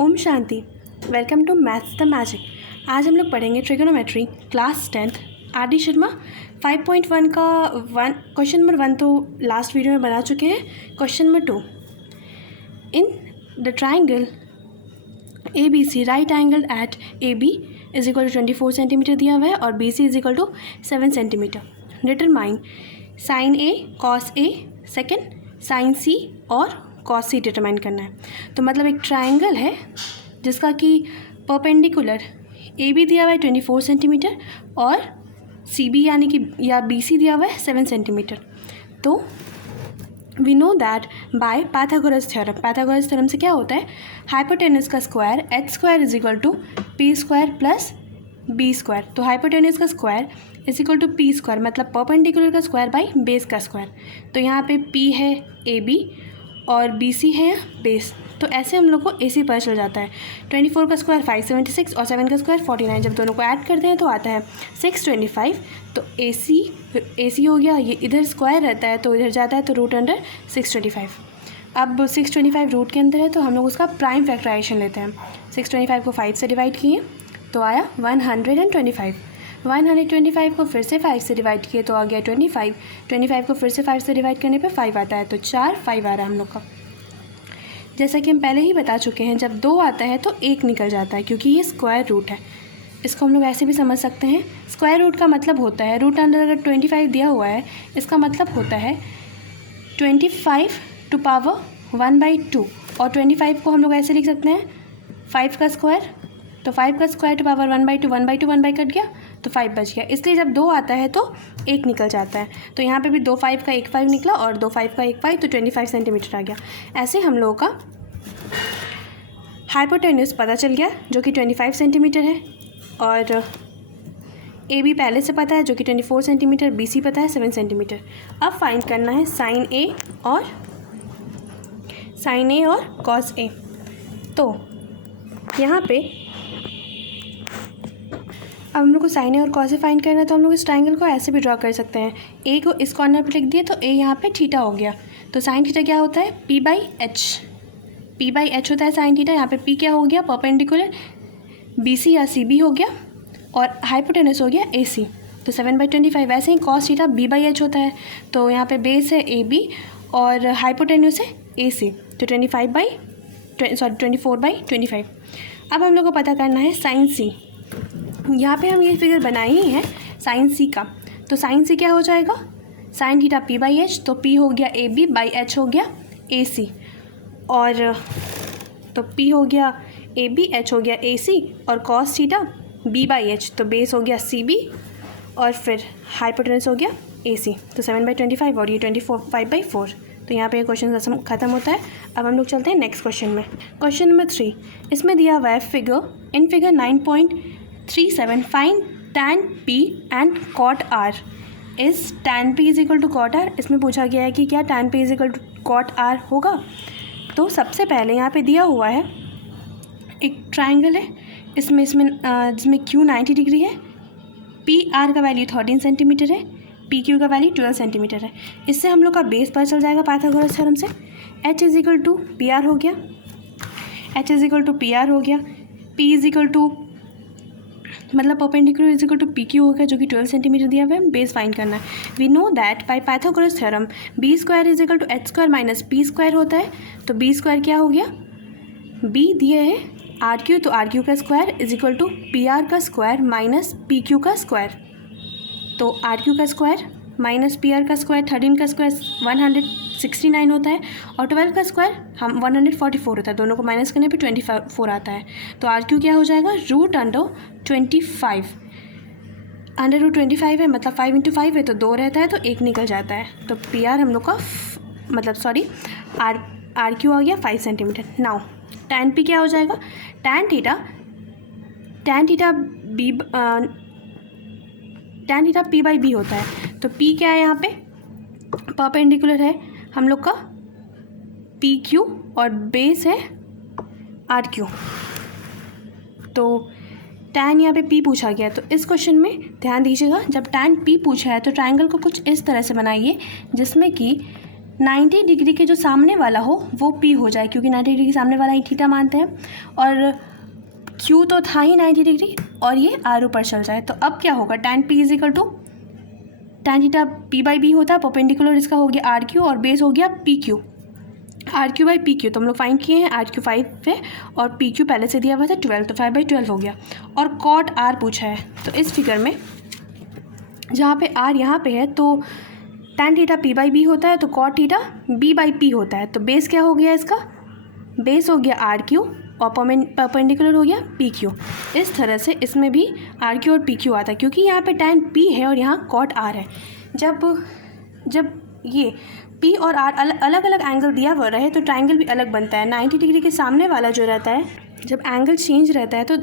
ओम शांति। Welcome to maths the magic. आज हम लोग पढ़ेंगे trigonometry class 10th R D Sharma 5.1 का क्वेश्चन नंबर 1 तो लास्ट वीडियो में बना चुके हैं। Question number 2, in the triangle A B C right angle at A B is equal to 24 centimetre दिया हुआ है और B C is equal to 7 centimetre. Determine sine A cos A, second sine C और cos सी determine करना है। तो मतलब एक ट्राइंगल है जिसका कि परपेंडिकुलर ए बी दिया हुआ है 24 सेंटीमीटर और सी बी यानी कि या बी सी दिया हुआ है 7 सेंटीमीटर। तो we know that by Pythagoras theorem. Pythagoras theorem से क्या होता है, हाइपोटेनस का square H square is equal to P square plus B square. तो हाइपोटेनस का square is equal to P square मतलब परपेंडिकुलर का स्क्वायर बाई बेस का स्क्वायर। तो यहाँ पे पी है ए बी और बी सी है बेस। तो ऐसे हम लोग को ए सी पता चल जाता है। 24 का स्क्वायर 576 और 7 का स्क्वायर 49। जब दोनों को ऐड करते हैं तो आता है 625। तो ए सी हो गया, ये इधर स्क्वायर रहता है तो इधर जाता है तो रूट अंडर 625। अब 625 रूट के अंदर है तो हम लोग उसका प्राइम फैक्टराइजेशन लेते हैं। 625 को 5 से डिवाइड किए तो आया 125। 125 को फिर से 5 से डिवाइड किए तो आ गया 25। 25 को फिर से 5 से डिवाइड करने पे 5 आता है तो 4 5 आ रहा है हम लोग का। जैसा कि हम पहले ही बता चुके हैं, जब 2 आता है तो 1 निकल जाता है क्योंकि ये स्क्वायर रूट है। इसको हम लोग ऐसे भी समझ सकते हैं, स्क्वायर रूट का मतलब होता है रूट अंडर अगर 25 दिया हुआ है इसका मतलब होता है 25 टू पावर 1/2। और 25 को हम लोग ऐसे लिख सकते हैं 5 का स्क्वायर। तो 5 का स्क्वायर टू पावर 1/2, 1/2 1 बाई कट गया तो 5 बच गया। इसलिए जब 2 आता है तो 1 निकल जाता है। तो यहाँ पे भी 2 5 का 1 5 निकला और 2 5 का 1 5 तो 25 सेंटीमीटर आ गया। ऐसे हम लोगों का हाइपोटेन्यूज पता चल गया जो कि 25 सेंटीमीटर है और ए बी पहले से पता है जो कि 24 सेंटीमीटर, बी सी पता है 7 सेंटीमीटर। अब फाइंड करना है साइन ए और कॉस ए। तो यहाँ पे अब हम लोग को साइन ए और कॉस ए फाइंड करना है तो हम लोग इस ट्राइंगल को ऐसे भी ड्रॉ कर सकते हैं। ए को इस कॉर्नर पे लिख दिए तो ए यहाँ पे थीटा हो गया। तो साइन थीटा क्या होता है, पी बाई एच होता है साइन थीटा। यहाँ पे पी क्या हो गया, परपेंडिकुलर बी सी या सी बी हो गया और हाइपोटेनस हो गया ए सी। तो 7/25। वैसे ही cos theta B by H होता है। तो यहाँ पे बेस है ए बी और हाइपोटेन्यूस है ए सी। तो 24/25। अब हम लोग को पता करना है साइन सी। यहाँ पे हम ये फिगर बनाए ही है साइन सी का। तो साइन सी क्या हो जाएगा, sine theta P by H. तो पी हो गया ए बी बाई एच हो गया ए सी। और तो पी हो गया ए बी, एच हो गया ए सी और cos theta B by H. तो बेस हो गया सी बी और फिर हाइपोटेनस हो गया ए सी। तो 7/25 और ये 5/4। तो यहाँ पे क्वेश्चन खत्म होता है। अब हम लोग चलते हैं नेक्स्ट क्वेश्चन में। क्वेश्चन नंबर 3, इसमें दिया हुआ है figure 9.37 find tan p and cot r is tan p is equal to cot r। इसमें पूछा गया है कि क्या tan p is equal to cot r होगा। तो सबसे पहले यहाँ पे दिया हुआ है एक ट्राइंगल है जिसमें Q 90 डिग्री है, पी आर का वैल्यू 13 सेंटीमीटर है, पी क्यू का वैल्यू 12 सेंटीमीटर है। इससे हम लोग का बेस पता चल जाएगा पाइथागोरस थ्योरम से। H is equal to P R हो गया, P इज इक्वल टू मतलब perpendicular is equal to P Q हो गया जो कि 12 सेंटीमीटर दिया हुआ है। बेस फाइंड करना है। We know that by Pythagoras theorem B square is equal to H square minus P square होता है। तो बी स्क्वायर क्या हो गया, बी दिए है आर क्यू तो आर क्यू का square is equal to P R का स्क्वायर माइनस पी क्यू का स्क्वायर। तो आर क्यू का स्क्वायर माइनस पी आर का स्क्वायर, 13 का स्क्वायर 169 होता है और 12 का स्क्वायर हम 144 होता है। दोनों को माइनस करने पे 24 आता है। तो आर क्यू क्या हो जाएगा, रूट अंडर 25। अंडर रूट 25 है मतलब 5 × 5 है तो 2 रहता है तो 1 निकल जाता है। तो पी आर हम लोग का आर क्यू आ गया 5 सेंटीमीटर। नाउ टैन पी क्या हो जाएगा, tan theta P by B होता है। तो पी क्या है यहाँ पे, परपेंडिकुलर है हम लोग का पी क्यू और बेस है आर क्यू। तो टैन यहाँ पे पी पूछा गया तो इस क्वेश्चन में ध्यान दीजिएगा, जब टैन पी पूछा है तो ट्राइंगल को कुछ इस तरह से बनाइए जिसमें कि 90 डिग्री के जो सामने वाला हो वो P हो जाए, क्योंकि 90 डिग्री के सामने वाला ही थीटा मानते हैं, और Q तो था ही 90 डिग्री, और ये R ऊपर चल जाए। तो अब क्या होगा, tan P is equal to tan theta P by B होता है, परपेंडिकुलर इसका हो गया RQ और बेस हो गया PQ, RQ बाई PQ। तो हम लोग फाइंड किए हैं, RQ 5 है और PQ पहले से दिया हुआ था 12, तो 5/12 हो गया। और कॉट R पूछा है, तो इस फिगर में जहाँ पे R यहाँ पे है तो tan theta P by B होता है, तो cot theta B by P होता है। तो बेस क्या हो गया इसका, बेस हो गया RQ और परपेंडिकुलर हो गया PQ। इस तरह से इसमें भी RQ और PQ आता है, क्योंकि यहाँ पे tan P है और यहाँ कॉट R है। जब ये P और R अलग अलग एंगल दिया हुआ रहे तो ट्राइंगल भी अलग बनता है। 90 डिग्री के सामने वाला जो रहता है, जब एंगल चेंज रहता है तो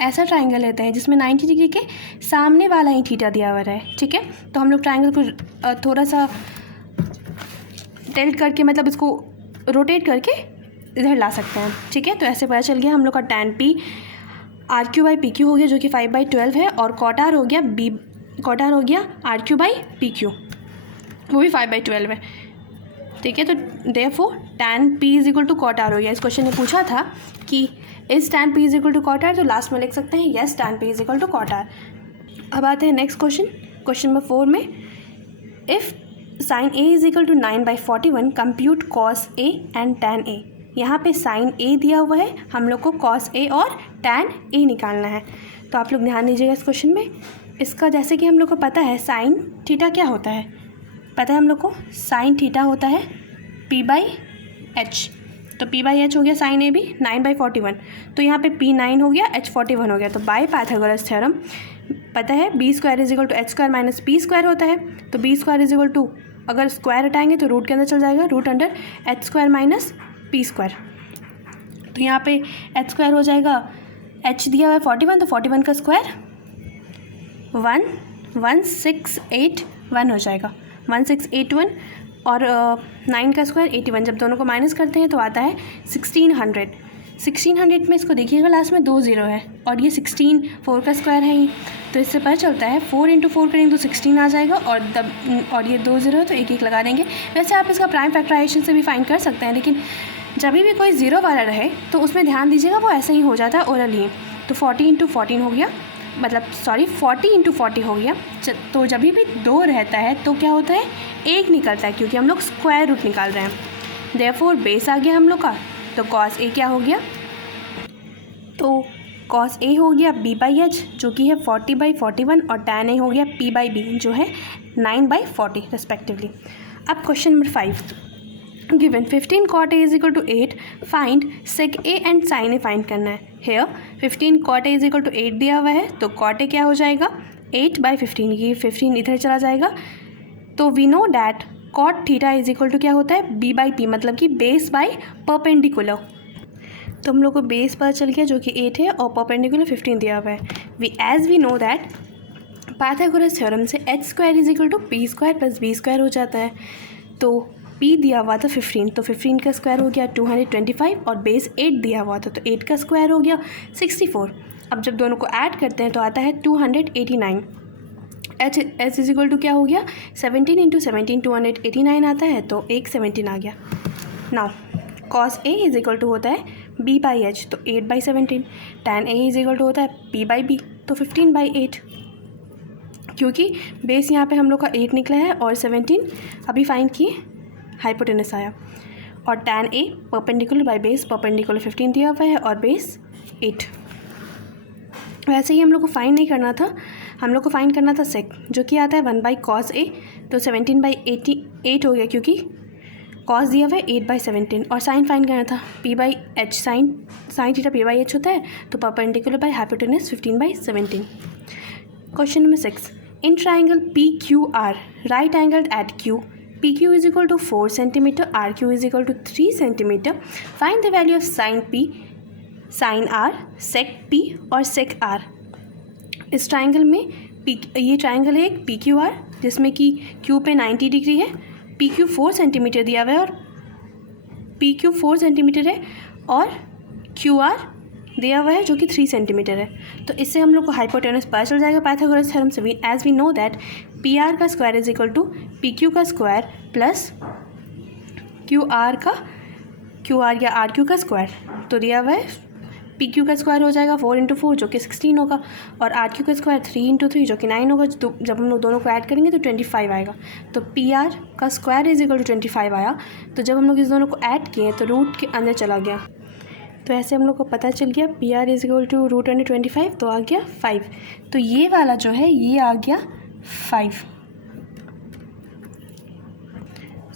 ऐसा ट्राइंगल लेते हैं जिसमें 90 डिग्री के सामने वाला ही थीटा दिया हुआ रहे, ठीक है। तो हम लोग ट्राइंगल को थोड़ा सा टिल्ट करके, मतलब इसको रोटेट करके इधर ला सकते हैं, ठीक है। तो ऐसे पता चल गया हम लोग का tan P RQ by PQ हो गया, जो कि 5/12 है, और कॉट R हो गया RQ बाई PQ, वो भी 5/12 है, ठीक है। तो therefore tan P is equal to cot R हो गया। इस क्वेश्चन ने पूछा था कि is tan P is equal to cot R, तो लास्ट में लिख सकते हैं yes tan P is equal to cot R। अब आते हैं नेक्स्ट क्वेश्चन नंबर 4 में, if sin A is equal to 9/41 compute cos A and tan A। यहाँ पे sin A दिया हुआ है, हम लोग को cos A और tan A निकालना है। तो आप लोग ध्यान दीजिएगा इस क्वेश्चन में। इसका जैसे कि हम लोग को पता है sin थीटा क्या होता है, पता है हम लोग को sin थीटा होता है P/H। तो P/H हो गया sin A भी 9/41, तो यहाँ पे P 9 हो गया, H 41 हो गया। तो बाय पाइथागोरस थ्योरम पता है B² is equal to H² minus P² होता है। तो B² इज इक्वल टू, अगर स्क्वायर हटाएंगे तो रूट के अंदर चल जाएगा, root under H² minus P²। तो यहाँ पे H² हो जाएगा, H दिया हुआ है 41, तो 41 का स्क्वायर 1681 हो जाएगा, 1681, और 9 का स्क्वायर 81। जब दोनों को माइनस करते हैं तो आता है 1600 में इसको देखिएगा लास्ट में 2 0 है, और ये 16 4 का स्क्वायर है ही, तो इससे पता चलता है 4 × 4 करेंगे तो 16 आ जाएगा, और ये 2 0 है तो एक लगा देंगे। वैसे आप इसका प्राइम फैक्टराइजेशन से भी फाइंड कर सकते हैं, लेकिन जब भी कोई ज़ीरो वाला रहे तो उसमें ध्यान दीजिएगा वो ऐसे ही हो जाता है ओरल ही। तो 40 × 14 हो गया, 40 × 40 हो गया। तो जब भी 2 रहता है तो क्या होता है, 1 निकलता है, क्योंकि हम लोग स्क्वायर रूट निकाल रहे हैं। देयरफॉर बेस आ गया हम लोग का, तो cos A क्या हो गया, तो cos A हो गया B/H जो कि है 40/41, और tan A हो गया P/B जो है 9/40 रेस्पेक्टिवली। अब question number 5, given 15 cot A is equal to 8, find sec A and sin A find करना है। Here 15 cot A is equal to 8 दिया हुआ है, तो cot A क्या हो जाएगा 8/15, ये 15 इधर चला जाएगा। तो we know that cot theta is equal to क्या होता है B/P, मतलब कि बेस बाय परपेंडिकुलर। तो हम लोग को बेस पता चल गया जो कि 8 है, और परपेंडिकुलर 15 दिया हुआ है। As we know that Pythagoras theorem से h² is equal to P² plus B² हो जाता है। तो P दिया हुआ था 15, तो 15 का स्क्वायर हो गया 225, और बेस 8 दिया हुआ था, तो 8 का स्क्वायर हो गया 64। अब जब दोनों को ऐड करते हैं तो आता है 289। h इज इक्वल टू क्या हो गया 17 × 17 289 आता है, तो 117 आ गया। Now cos A is equal to होता है B/H, तो 8/17, tan A is equal to होता है P/B, तो 15/8। क्योंकि बेस यहाँ पे हम लोग का 8 निकला है और 17 अभी फाइंड किए, हाइपोटेनस आया, और tan A perpendicular by base perpendicular 15 दिया हुआ है और बेस 8। वैसे ही हम लोग को फाइंड नहीं करना था, हम लोग को फाइंड करना था सेक, जो कि आता है 1/cos A, तो 17/8 हो गया, क्योंकि cos दिया हुआ है 8/17, और साइन फाइंड करना था P/H, साइन थीटा P/H होता है, तो perpendicular by hypotenuse 15/17। Question number 6, in triangle PQR right angled at Q, PQ is equal to 4 centimetre, RQ is equal to 3 centimetre, find the value of sine P, sine R, sec P और सेक R। इस triangle में ये triangle है एक PQR, जिसमें कि Q पे 90 degree है, PQ 4 सेंटीमीटर दिया हुआ है, और PQ 4 सेंटीमीटर है, और QR दिया हुआ है जो कि 3 सेंटीमीटर है। तो इससे हम लोग को हाइपोटेनस पता चल जाएगा पाइथागोरस थ्योरम से। As we know that PR का square is equal to PQ का स्क्वायर प्लस क्यू आर या आर क्यू का स्क्वायर, तो दिया हुआ है पी क्यू का स्क्वायर हो जाएगा 4 × 4 जो कि 16 होगा, और आर क्यू का स्क्वायर 3 × 3 जो कि 9 होगा। तो जब हम लोग दोनों को ऐड करेंगे तो 25 आएगा। तो पी आर का स्क्वायर इज इक्वल टू 25 आया। तो जब हम लोग इस दोनों को ऐड किए तो रूट के अंदर चला गया, तो ऐसे हम लोग को पता चल गया P R is equal to root under 25, तो आ गया 5। तो ये वाला जो है ये आ गया 5।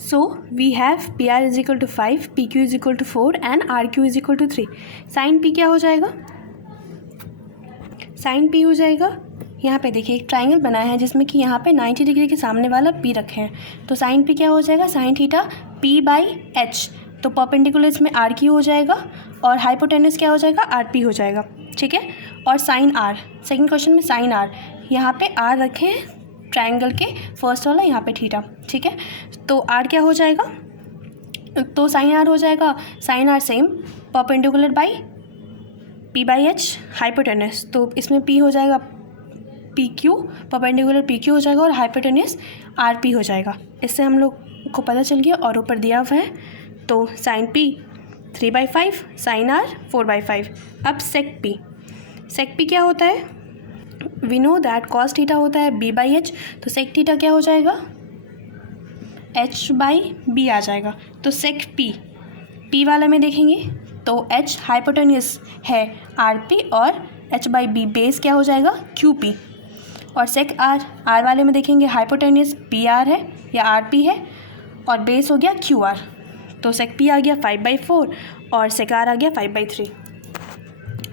So we have P R is equal to 5, P Q is equal to 4 and R Q is equal to 3। Sine P क्या हो जाएगा? साइन पी हो जाएगा, यहाँ पे देखिए एक ट्राइंगल बनाया है जिसमें कि यहाँ पे 90 डिग्री के सामने वाला पी रखे हैं। तो साइन पी क्या हो जाएगा? Sine theta P by H. तो परपेंडिकुलर इसमें आर क्यू हो जाएगा और हाइपोटेनस क्या हो जाएगा? आर पी हो जाएगा, ठीक है। और साइन आर, सेकंड क्वेश्चन में साइन आर, यहाँ पे आर रखे हैं ट्रायंगल के फर्स्ट वाला, यहाँ पे थीटा, ठीक है। तो आर क्या हो जाएगा? तो साइन आर हो जाएगा, sine R same perpendicular by P by H hypotenuse. तो इसमें पी हो जाएगा P Q, perpendicular P Q हो जाएगा और हाइपोटेनस आर पी हो जाएगा। इससे हम लोग को पता चल गया। और ऊपर दिया हुआ है, तो साइन पी 3/5, साइन आर 4/5। अब सेक पी क्या होता है? We know that cos theta होता है बी बाई एच। तो सेक थीटा क्या हो जाएगा? एच बाई बी आ जाएगा। तो सेक पी वाले में देखेंगे तो एच हाइपोटेन्यूस है आर पी और एच बाई बी बेस क्या हो जाएगा? Q P. और सेक आर वाले में देखेंगे हाइपोटेन्यूस पी आर है या आर पी है और बेस हो गया क्यू आर। तो सेक पी आ गया 5/4 और सेक आर आ गया 5/3।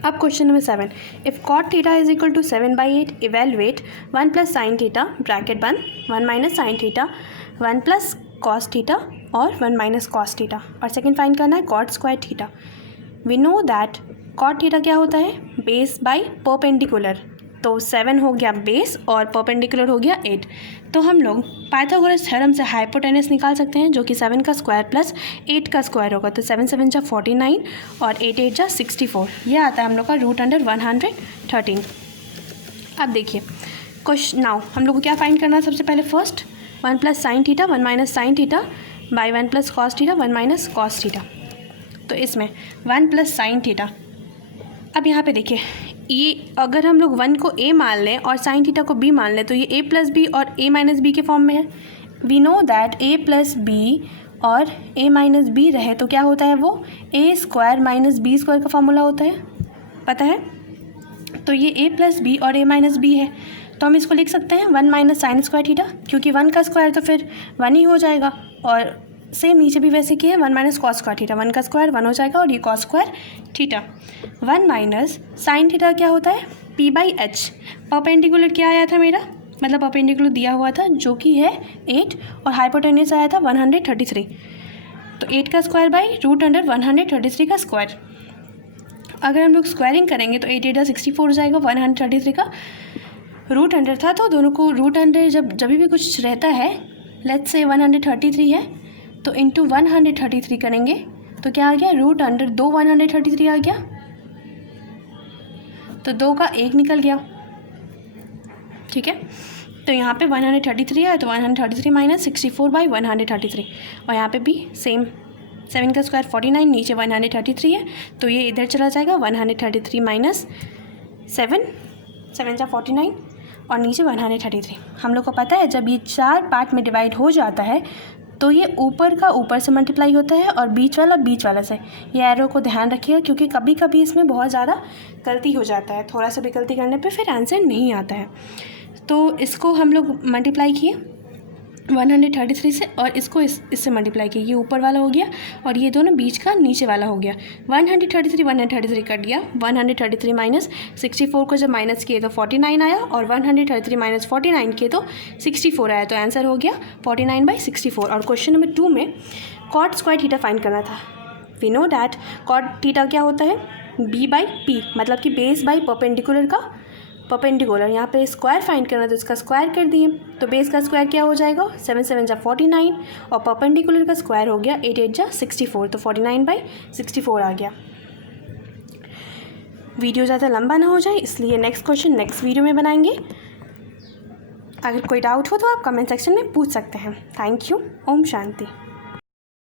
अब question number 7, if cot theta is equal to 7/8 evaluate 1 + sin theta bracket बंद 1 - sin थीटा 1 + cos थीटा और 1 - cos थीटा। और सेकंड फाइंड करना है cot square theta. We know that cot theta क्या होता है? Base by perpendicular. तो 7 हो गया बेस और परपेंडिकुलर हो गया 8। तो हम लोग पाइथागोरस थ्योरम से हाइपोटेनस निकाल सकते हैं जो कि 7 का स्क्वायर प्लस 8 का स्क्वायर होगा। तो 7 × 7 = 49 और 8 × 8 = 64। ये आता है हम लोग का रूट अंडर 113। अब देखिए क्वेश्चन नाउ हम लोग को क्या फाइंड करना है? सबसे पहले first 1 + sin theta 1 - sin theta by 1 + cos theta 1 - cos theta. तो इसमें 1 + sin थीटा, अब यहाँ पे देखिए ये अगर हम लोग 1 को a मान लें और sin थीटा को b मान लें तो ये a + b और a - b के फॉर्म में है। We know that a + b और a - b रहे तो क्या होता है? वो a² - b² का फॉर्मूला होता है, पता है। तो ये a + b और a - b है, तो हम इसको लिख सकते हैं 1 - sin² थीटा, क्योंकि 1 का स्क्वायर तो फिर 1 ही हो जाएगा। और सेम नीचे भी वैसे किया है 1 - cos² थीटा, 1 का स्क्वायर 1 हो जाएगा और ये cos² थीटा। 1 - sin थीटा क्या होता है? p/h। परपेंडिकुलर क्या आया था मेरा? मतलब परपेंडिकुलर दिया हुआ था जो कि है 8 और हाइपोटेन्यूस आया था 133। तो 8 का स्क्वायर बाई रूट अंडर 133 का स्क्वायर। अगर हम लोग स्क्वायरिंग करेंगे तो 8 × 8 = 64 हो जाएगा। 133 का रूट अंडर था, तो दोनों को रूट अंडर जब भी कुछ रहता है, लेट्स से 133 है तो इंटू 133 करेंगे तो क्या आ गया? रूट अंडर 2 133 आ गया। तो 2 का 1 निकल गया, ठीक है। तो यहाँ पे 133 है तो 133 - 64/133। और यहाँ पे भी सेम 7 का स्क्वायर 49, नीचे 133 है तो ये इधर चला जाएगा 133 - 7 7 × 49 और नीचे 133। हम लोग को पता है जब ये 4 पार्ट में डिवाइड हो जाता है तो ये ऊपर का ऊपर से मल्टीप्लाई होता है और बीच वाला से। ये एरो को ध्यान रखिएगा क्योंकि कभी कभी इसमें बहुत ज़्यादा गलती हो जाता है, थोड़ा सा भी गलती करने पे फिर आंसर नहीं आता है। तो इसको हम लोग मल्टीप्लाई किए 133 से और इसको इससे मल्टीप्लाई किए, ये ऊपर वाला हो गया और ये दोनों बीच का नीचे वाला हो गया। 133 कट गया। 133 - 64 को जब माइनस किए तो 49 आया और 133 - 49 किए तो 64 आया। तो आंसर हो गया 49/64। और क्वेश्चन नंबर 2 में कॉट स्क्वायर थीटा फाइंड करना था। We know that cot theta क्या होता है? b/p, मतलब कि बेस बाई परपेंडिकुलर का परपेंडिकुलर। यहाँ पे स्क्वायर फाइंड करना तो इसका स्क्वायर कर दिए, तो बेस का स्क्वायर क्या हो जाएगा? 7 × 7 = 49 और परपेंडिकुलर का स्क्वायर हो गया 8 × 8 = 64। तो 49/64 आ गया। वीडियो ज़्यादा लंबा ना हो जाए इसलिए नेक्स्ट क्वेश्चन नेक्स्ट वीडियो में बनाएंगे। अगर कोई डाउट हो तो आप कमेंट सेक्शन में पूछ सकते हैं। Thank you. ओम शांति।